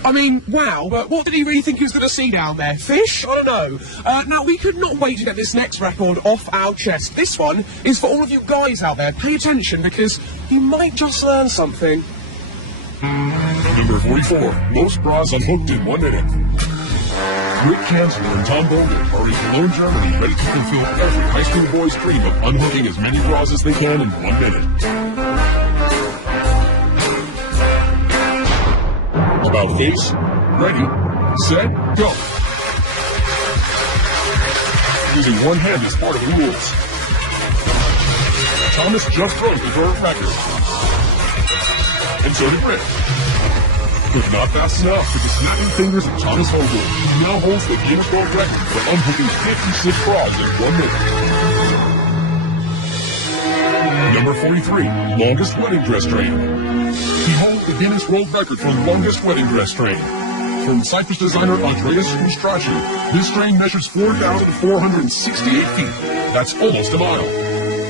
I mean, wow, but what did he really think he was going to see down there? Fish? I don't know. Now, we could not wait to get this next record off our chest. This one is for all of you guys out there. Pay attention, because you might just learn something. Number 44, most bras unhooked in 1 minute. Rick Kanzler and Tom Vogel are in Cologne, Germany, ready to fulfill every high school boy's dream of unhooking as many bras as they can in 1 minute. About face, ready, set, go. Using one hand is part of the rules. Thomas just broke the current record. And so did Rick. But not fast enough with the snapping fingers of Thomas Vogel, who now holds the Guinness World Record for unhooking 56 bras in 1 minute. Number 43, longest wedding dress train. He holds the Guinness World Record for longest wedding dress train. From Cyprus designer Andreas Kustraschi, this train measures 4,468 feet. That's almost a mile.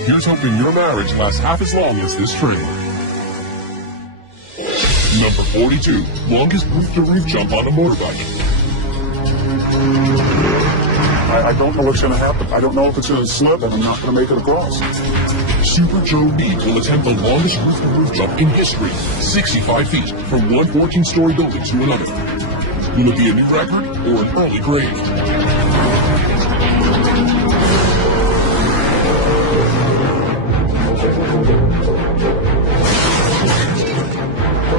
Here's hoping your marriage lasts half as long as this train. Number 42, longest roof-to-roof jump on a motorbike. I don't know what's going to happen. I don't know if it's going to slip and I'm not going to make it across. Super Joe Mead will attempt the longest roof-to-roof jump in history, 65 feet, from one 14-story building to another. Will it be a new record or an early grave?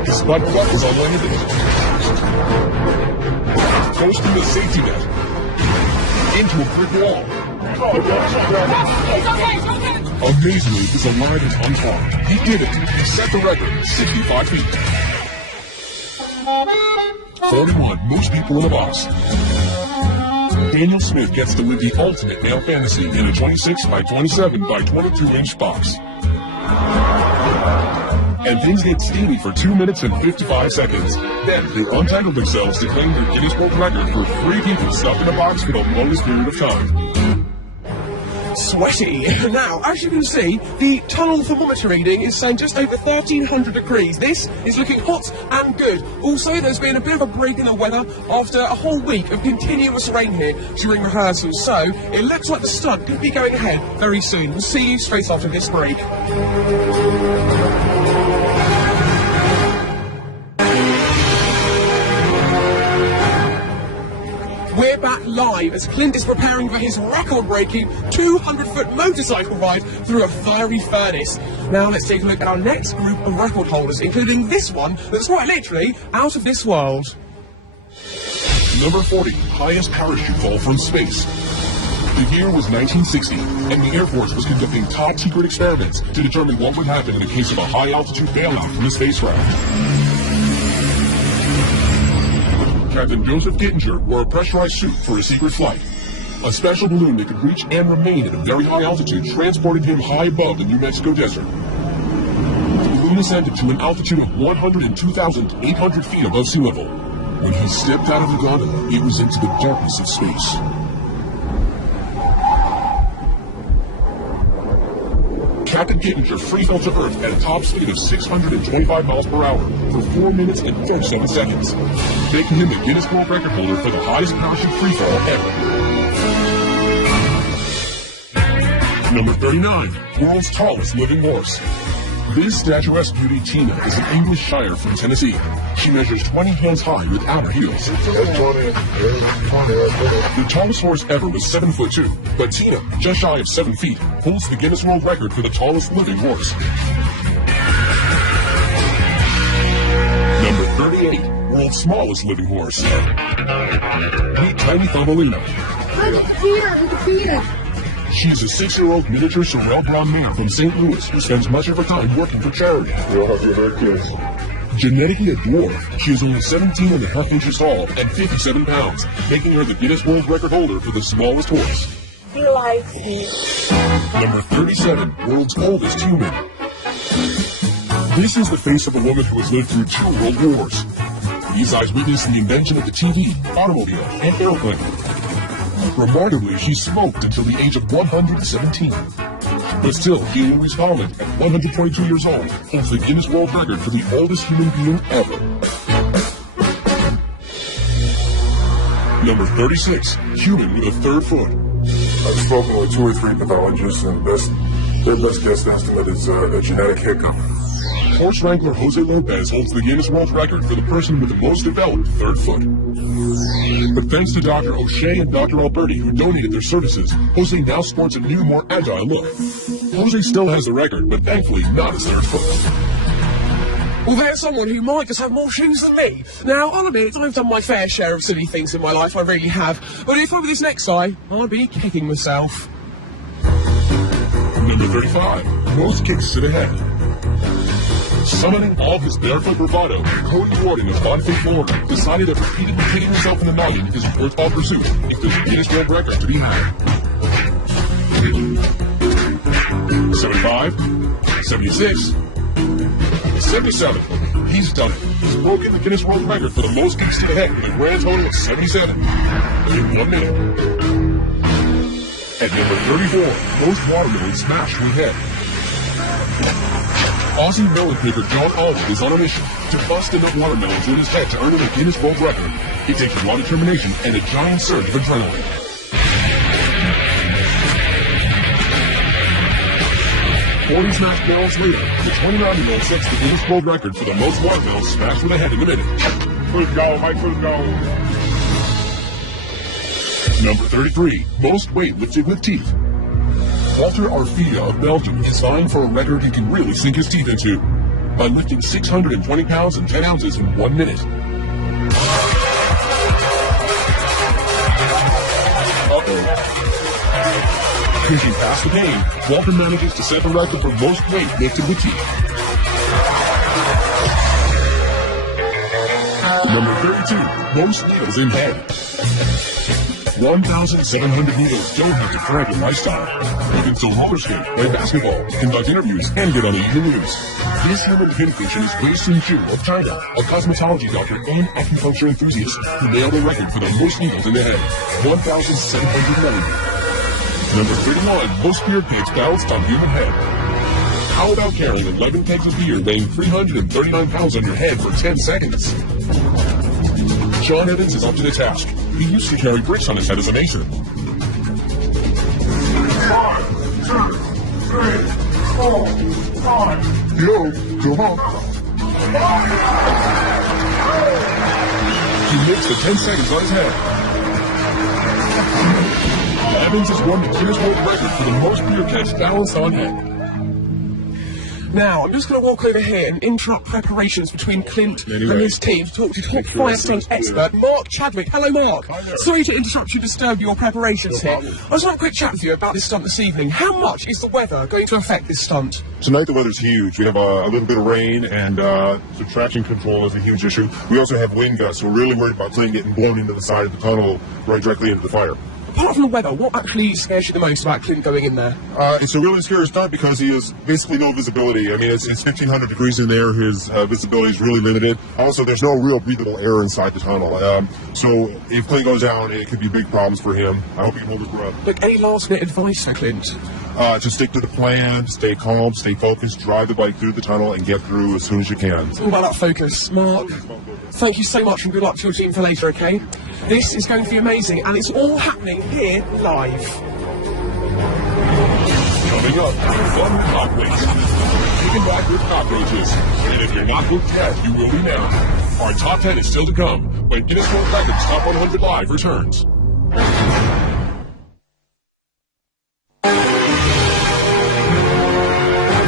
His butt plug is unlanded. Coasting the safety net. Into a brick wall. Amazingly, his alignment is unharmed. He did it. He set the record, 65 feet. 41, most people in a box. Daniel Smith gets to live the ultimate male fantasy in a 26 by 27 by 22-inch box. And things get steamy for 2 minutes and 55 seconds. Then they untangle themselves to claim their Guinness World Record for 3 people stuck in a box for the longest period of time. Sweaty. Now, as you can see, the tunnel thermometer reading is saying just over 1,300 degrees. This is looking hot and good. Also, there's been a bit of a break in the weather after a whole week of continuous rain here during rehearsals. So, it looks like the stunt could be going ahead very soon. We'll see you straight after this break. We're back live as Clint is preparing for his record-breaking 200-foot motorcycle ride through a fiery furnace. Now let's take a look at our next group of record holders, including this one that's quite literally out of this world. Number 40, highest parachute fall from space. The year was 1960, and the Air Force was conducting top-secret experiments to determine what would happen in the case of a high-altitude bailout from a spacecraft. Captain Joseph Kittinger wore a pressurized suit for a secret flight. A special balloon that could reach and remain at a very high altitude transported him high above the New Mexico desert. The balloon ascended to an altitude of 102,800 feet above sea level. When he stepped out of the gondola, it was into the darkness of space. Captain Kittinger free fell to Earth at a top speed of 625 miles per hour for 4 minutes and 37 seconds, making him the Guinness World Record holder for the highest parachute free fall ever. Number 39, world's tallest living horse. This statuesque beauty, Tina, is an English Shire from Tennessee. She measures 20 hands high without her heels. The tallest horse ever was 7'2", but Tina, just shy of 7 feet, holds the Guinness World Record for the tallest living horse. Number 38, world's smallest living horse. Meet Tiny Thumbelina. She is a 6-year-old miniature Sorrel brown mare from St. Louis who spends much of her time working for charity. Genetically a dwarf, she is only 17.5 inches tall and 57 pounds, making her the Guinness World Record holder for the smallest horse. He likes me. Number 37, world's oldest human. This is the face of a woman who has lived through 2 world wars. These eyes witnessed the invention of the TV, automobile, and airplane. Remarkably, she smoked until the age of 117. But still, Hugh Louise Holland, at 122 years old, holds the Guinness World Record for the oldest human being ever. Number 36, human with a 3rd foot. I've spoken with 2 or 3 pathologists, and their best guess estimate is a genetic hiccup. Horse wrangler Jose Lopez holds the Guinness World Record for the person with the most developed 3rd foot. But thanks to Dr. O'Shea and Dr. Alberti, who donated their services, Jose now sports a new, more agile look. Jose still has the record, but thankfully not his 3rd foot. Well, there's someone who might just have more shoes than me. Now, I'll admit, I've done my fair share of silly things in my life, I really have. But if I were this next guy, I'd be kicking myself. Number 35, most kicks to the head. Summoning all his barefoot bravado, Cody Gordon of Bonfim, Florida, decided that repeatedly hitting himself in the noggin is a worthwhile pursuit if there's a Guinness World Record to be had. 75, 76, 77. He's done it. He's broken the Guinness World Record for the most kicks to the head with a grand total of 77 in 1 minute. At number 34, most watermelons smashed with head. Aussie melon picker John Alden is on a mission to bust enough watermelons in his head to earn him a Guinness World Record. It takes raw determination and a giant surge of adrenaline. 40 smashed melons later, the 29-year-old sets the Guinness World Record for the most watermelons smashed with a head in a minute. Let's go, Mike, let's go. Number 33, most weight lifted with teeth. Walter Arfia of Belgium is vying for a record he can really sink his teeth into by lifting 620 pounds and 10 ounces in 1 minute. Pushing past the pain, Walter manages to set the record for most weight lifted with teeth. 32, most needles in head. 1,700 needles don't have to crack your lifestyle. You can still roller skate, play basketball, conduct interviews, and get on the evening news. This human patient is Wei Sun-Ju of China, a cosmetology doctor and acupuncture enthusiast who nailed the record for the most needles in the head. 1,790. Number 31, most beer kegs balanced on human head. How about carrying 11 kegs of beer weighing 339 pounds on your head for 10 seconds? John Evans is up to the task. He used to carry bricks on his head as a mason. 5, 2, 3, 4, 5. Yo, come on. He makes the 10 seconds on his head. Evans has won the Guinness World Record for the most beer kegs balanced on head. Now, I'm just going to walk over here and interrupt preparations between Clint and his team to talk to top fire stunt expert Mark Chadwick. Hello, Mark. Sorry to interrupt you, disturb your preparations here. I just want to have a quick chat with you about this stunt this evening. How much is the weather going to affect this stunt? Tonight the weather's huge. We have a little bit of rain, and the traction control is a huge issue. We also have wind gusts, so we're really worried about playing getting blown into the side of the tunnel right directly into the fire. Apart from the weather, what actually scares you the most about Clint going in there? It's a really scary stunt because he has basically no visibility. I mean, it's 1,500 degrees in there. His visibility is really limited. Also, there's no real breathable air inside the tunnel. So if Clint goes down, it could be big problems for him. I hope he can hold his breath. Look, any last-minute advice for Clint? To stick to the plan, stay calm, stay focused, drive the bike through the tunnel, and get through as soon as you can. It's all about that focus. Mark, thank you so much and good luck to your team for later, okay? This is going to be amazing, and it's all happening here live. Coming up, fun hot race. Kicking back with cockroaches. And if you're not hooked yet, you will be now. Our top 10 is still to come when Guinness World Records Top 100 Live returns.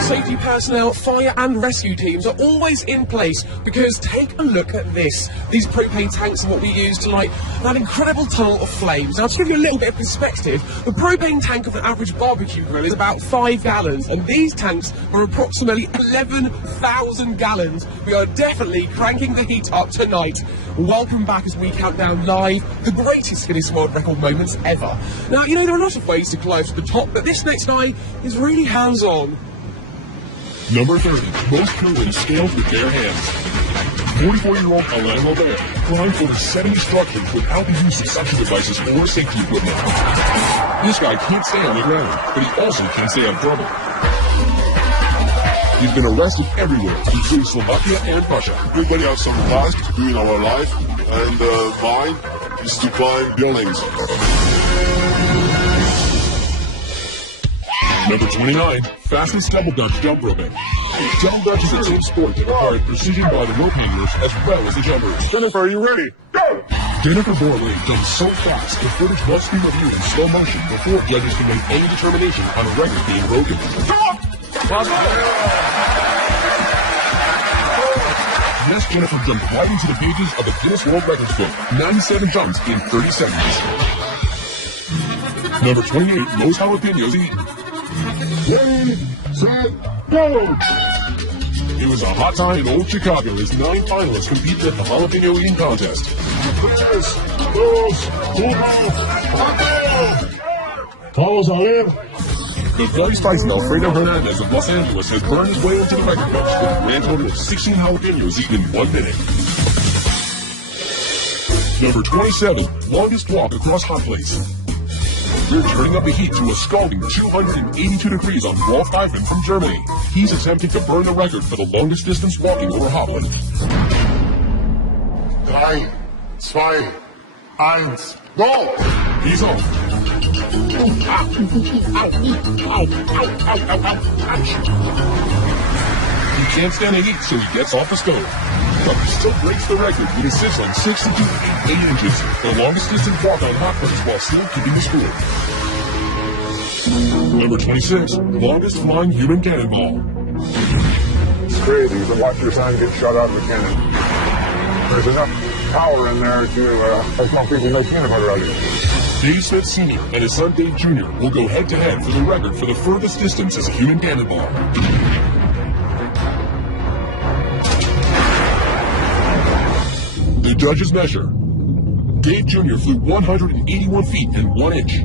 Safety personnel, fire and rescue teams are always in place because take a look at this. These propane tanks are what we use to light that incredible tunnel of flames. Now, to give you a little bit of perspective, the propane tank of an average barbecue grill is about 5 gallons, and these tanks are approximately 11,000 gallons. We are definitely cranking the heat up tonight. Welcome back as we count down live the greatest Guinness World Record moments ever. Now, you know, there are a lot of ways to climb to the top, but this next guy is really hands-on. Number 30, most crewmen scaled with bare hands. 44-year-old Alain Robert climbed over 70 structures without the use of suction devices or safety equipment. This guy can't stay on the ground, but he also can't stay out of trouble. He's been arrested everywhere, including Slovakia and Russia. Everybody has some task to do in our life, and mine is to climb buildings. Number 29, fastest double dutch jump roping. Double dutch is a team sport that required precision by the rope handlers as well as the jumpers. Jennifer, are you ready? Go! Jennifer Borley jumps so fast the footage must be reviewed in slow motion before judges can make any determination on a record being broken. Yes, Jennifer jumped right into the pages of the Guinness World Records book. 97 jumps in 30 seconds. Number 28, most jalapenos eaten. Ready, set, go! It was a hot time in old Chicago as 9 finalists competed at the jalapeno eating contest. Todos a ver. The very spicy Alfredo Hernandez of Los Angeles has burned his way into the record books with a grand total of 16 jalapenos eaten in 1 minute. Number 27, longest walk across hot plates. We're turning up the heat to a scalding 282 degrees on Rolf Eifen from Germany. He's attempting to burn the record for the longest distance walking over Hotland. 3, 2, 1, go! He's off. He can't stand the heat, so he gets off the stove. But he still breaks the record with a 6 on 62 and 8 inches, the longest distance walk on hot plates while still keeping the score. Number 26, longest flying human cannonball. It's crazy to watch your son get shot out of a cannon. There's enough power in there to help some people make peanut butter out of it. Dave Smith Sr. and his son Dave Jr. will go head-to-head for the record for the furthest distance as a human cannonball. The judges measure, Dave Jr. flew 181 feet and 1 inch.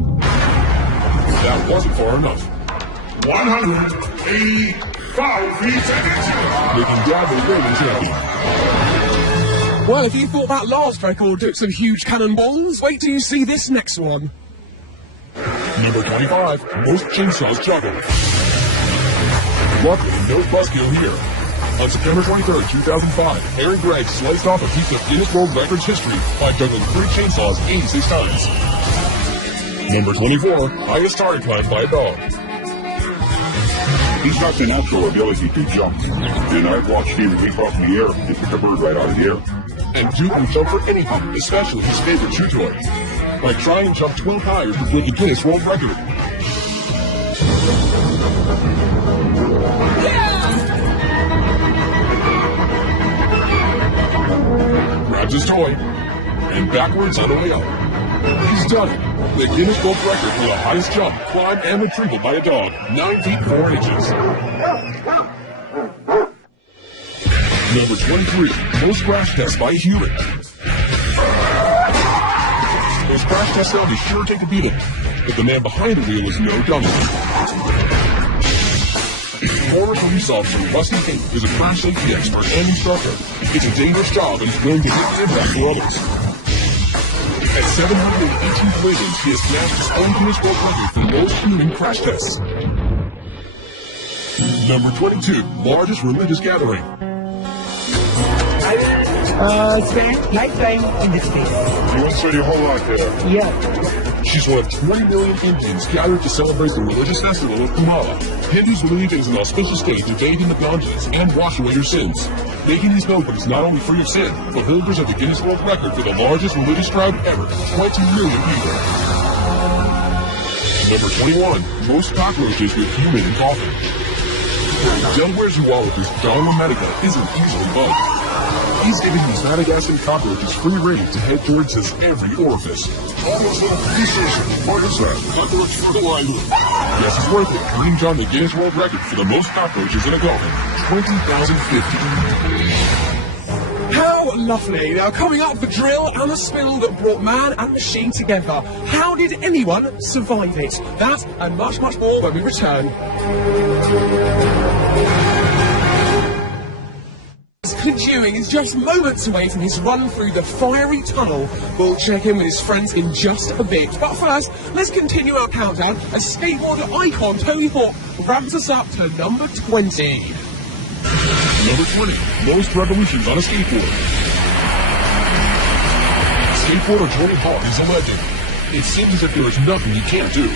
That wasn't far enough. 185 feet and inches. Making Dad the reigning champion. Well, if you thought that last record took some huge cannonballs, wait till you see this next one. Number 25, most chainsaws juggled. Luckily, no buzzkill here. On September 23rd, 2005, Aaron Gregg sliced off a piece of Guinness World Records history by juggling 3 chainsaws 86 times. Number 24, highest target climb by a dog. He's got the natural ability to jump, and I've watched him leap off the air and pick a bird right out of the air. And Duke can jump for anything, especially his favorite chew toy. Like trying and jump 12 higher to break the Guinness World Record. Grabs his toy, and backwards on the way up. He's done it. The Guinness World Record for the highest jump, climb, and retrieval by a dog, 9 feet 4 inches. Number 23, most crash tests by a human. Those crash test sound is sure take a beating, but the man behind the wheel is no dummy. Former police officer Rusty Tate is a crash safety expert and instructor. It's a dangerous job and he's willing to hit the impact for others. At 718 collisions, he has smashed his own Guinness World Record for most human crash tests. Number 22, largest religious gathering. Spend lifetime in this place. You want to say your whole life there? Yeah. She's one of 20 million Indians gathered to celebrate the religious festival of Kumara. Hindus believe it is an auspicious day to bathe in the Ganges and wash away your sins. Making these pilgrims not only free of sin, but holders of the Guinness World Record for the largest religious crowd ever, 20 million people. Number 21, most cockroaches with human in coffin. Delaware's zoologist Donald Medica isn't easily bugged. He's giving these Madagascan cockroaches free rein to head towards his every orifice. All those little pieces. What is that? Cockroach fertilizer. Yes, it's worth it. Putting John the Guinness World Record for the most cockroaches in a coffin. 20,050. How lovely. Now, coming up, the drill and the spindle that brought man and machine together. How did anyone survive it? That and much, much more when we return. Dewing is just moments away from his run through the fiery tunnel. We'll check in with his friends in just a bit. But first, let's continue our countdown as skateboarder icon Tony Hawk ramps us up to number 20. Number 20, most revolutions on a skateboard. Skateboarder Tony Hawk is a legend. It seems as if there is nothing he can't do,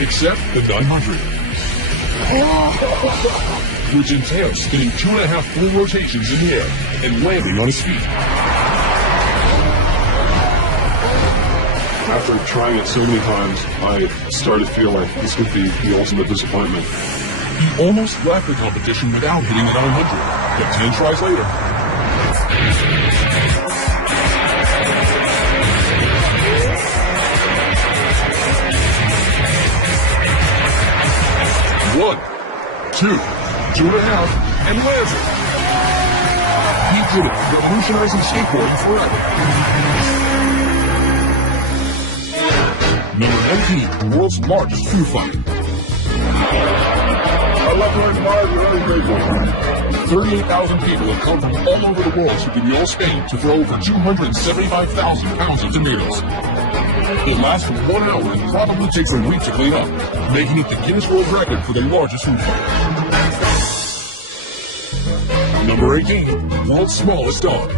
except the 900. Which entails spinning 2.5 full rotations in the air and landing on his feet. After trying it so many times, I started to feel like this would be the ultimate disappointment. He almost left the competition without hitting the 900, but 10 tries later. One, two, 2.5, and lands it. He did it, revolutionizing skateboarding forever. Number 19, the world's largest food fight. I love your admired very grateful. 38,000 people have come from all over the world to Guignol, Spain to throw over 275,000 pounds of tomatoes. It lasts for 1 hour and probably takes a week to clean up, making it the Guinness World Record for the largest food fight. Number 18, world's smallest dog.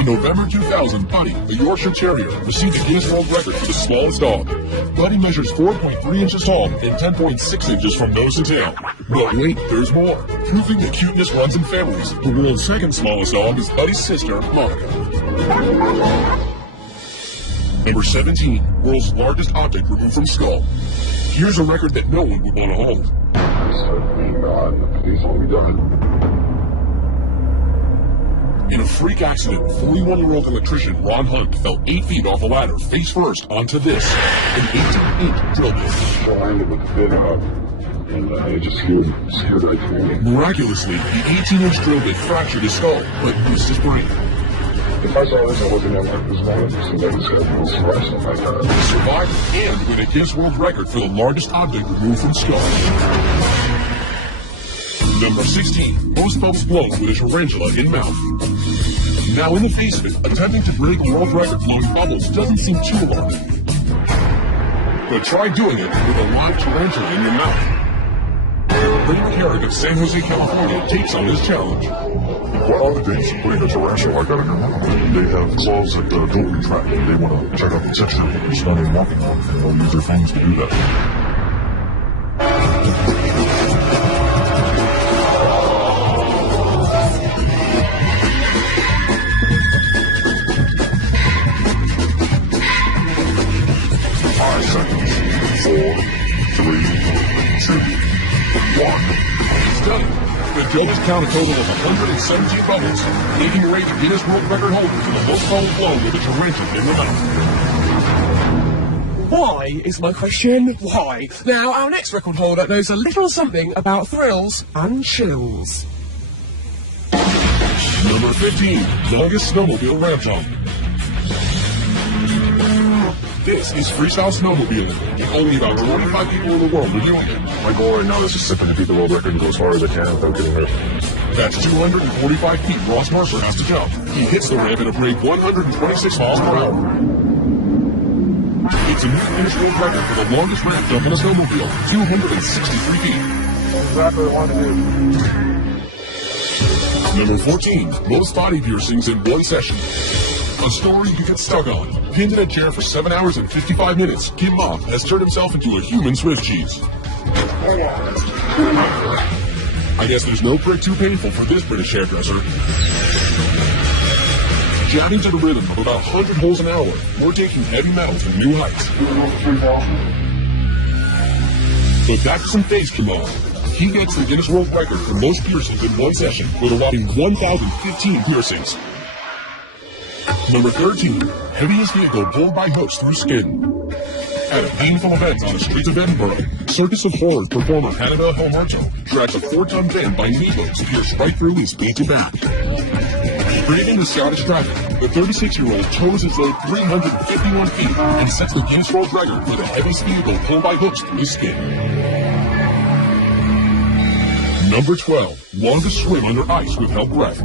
In November 2000, Buddy, a Yorkshire Terrier, received the Guinness World Record for the smallest dog. Buddy measures 4.3 inches tall and 10.6 inches from nose to tail. But wait, there's more. Proving that cuteness runs in families, the world's second smallest dog is Buddy's sister, Monica. Number 17, world's largest object removed from skull. Here's a record that no one would want to hold. In a freak accident, 41-year-old electrician Ron Hunt fell 8 feet off a ladder face first onto this, an 18-inch drill bit. So I ended with the bit up, and I just heard right through me. Miraculously, the 18-inch drill bit fractured his skull, but missed his brain. If I saw this, I wouldn't have like this one. So that is something like that. Survived and win a Guinness World Record for the largest object removed from skull. Number 16. Most bubbles blown with a tarantula in mouth. Now, in the face of it, attempting to break a world record blowing bubbles doesn't seem too alarming. But try doing it with a live tarantula in your mouth. Brady McCarrick of San Jose, California takes on this challenge. What are the dangers of putting a tarantula like that in your mouth? They have claws that don't retract. They want to check out the texture of what they're starting walking on, and they'll use their fangs to do that. The judges count a total of 117 bubbles, making Ray the Guinness World Record holder for the most bubbles blown with a tarantula in the mouth. Why is my question? Why? Now, our next record holder knows a little something about thrills and chills. Number 15, longest snowmobile ramp jump. This is freestyle snowmobiling. Only about 25 people in the world are doing it. My goal right now is just simply to beat the world record and go as far as I can without getting hurt. That's 245 feet Ross Mercer has to jump. He hits the ramp at a rate 126 miles per hour. It's a new Guinness World Record for the longest ramp jump in a snowmobile, 263 feet. That's exactly what I want to do. Number 14, most body piercings in one session. A story you get stuck on. Pinned in a chair for 7 hours and 55 minutes, Kim Mop has turned himself into a human Swiss cheese. I guess there's no prick too painful for this British hairdresser. Jabbing to the rhythm of about 100 holes an hour, or taking heavy metal to new heights. But back to some face, Kim Mop. He gets the Guinness World Record for most piercings in one session, with a whopping 1,015 piercings. Number 13, heaviest vehicle pulled by hooks through skin. At a painful event on the streets of Edinburgh, Circus of Horrors performer Hannibal Homarto drags a 4-ton van by knee hooks pierced right through his painted back. Braving the Scottish traffic, the 36-year-old tows his load 351 feet and sets the Guinness World Record for the heaviest vehicle pulled by hooks through his skin. Number 12, longest swim under ice without breath.